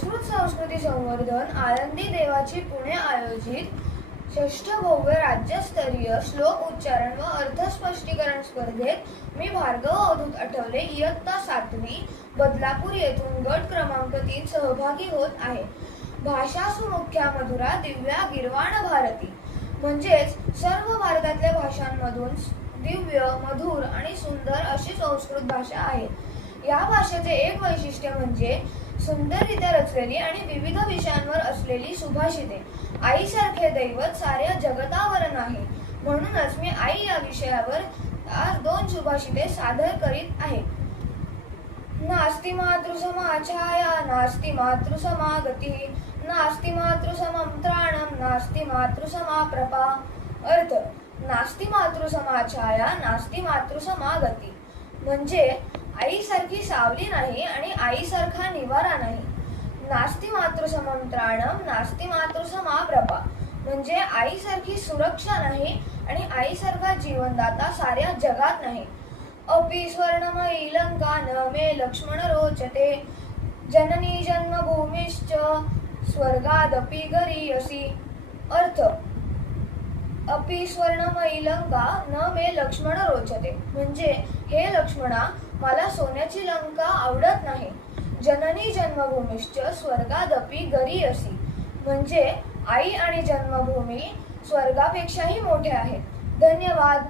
संस्कृत संस्कृती संवर्धन आळंदी देवाची पुणे आयोजित षष्ठ भव्य राज्यस्तरीय श्लोक उच्चारण व अर्थस्पष्टीकरण स्पर्धेत मी भार्गव अवधूत आठवले इयत्ता सातवी बदलापूर येथून गट क्रमांक तीन सहभागी होत आहे. भाषा सुमुख्या मधुरा दिव्या गिरवाण भारती. म्हणजेच सर्व भारतातल्या भाषांमधून दिव्य मधुर आणि सुंदर अशी संस्कृत भाषा आहे. या भाषेचे एक वैशिष्ट्य म्हणजे सुंदररित्या रचलेली आणि विविध विषयांवर असलेली सुभाषिते. आईसारखे दैवत साऱ्या जगतावर नाही. म्हणूनच मी आई या विषयावर आज दोन सुभाषिते सादर करीत आहे. नास्ति मातृसमा छाया नास्ति मातृसमा गती नास्ति मातृसमम त्राणम नास्ति मातृसमा प्रपा अर्थ नास्ति मातृसमा छाया नास्ति मातृसमा गती म्हणजे आईसारखी सावली नाही आणि आईसारखा निवारा नाही. नास्ति मातृसमंत्राणम नास्ती नास्ति म्हणजे आईसारखी सुरक्षा नाही आणि आईसारखा जीवनदाता साऱ्या जगात नाही. अपि स्वर्णमयी लंका न मे लक्ष्मण रोचते. जननी जन्मभूमिश्च स्वर्गादपि गरीयसी. अर्थ अपि स्वर्णमयी लंका न मे लक्ष्मण रोचते. म्हणजे हे लक्ष्मणा मला सोन्याची लंका आवडत नाही. जननी जन्मभूमिश्च स्वर्गादपि गरीयसी म्हणजे आई आणि जन्मभूमी स्वर्गापेक्षाही मोठे आहेत. धन्यवाद.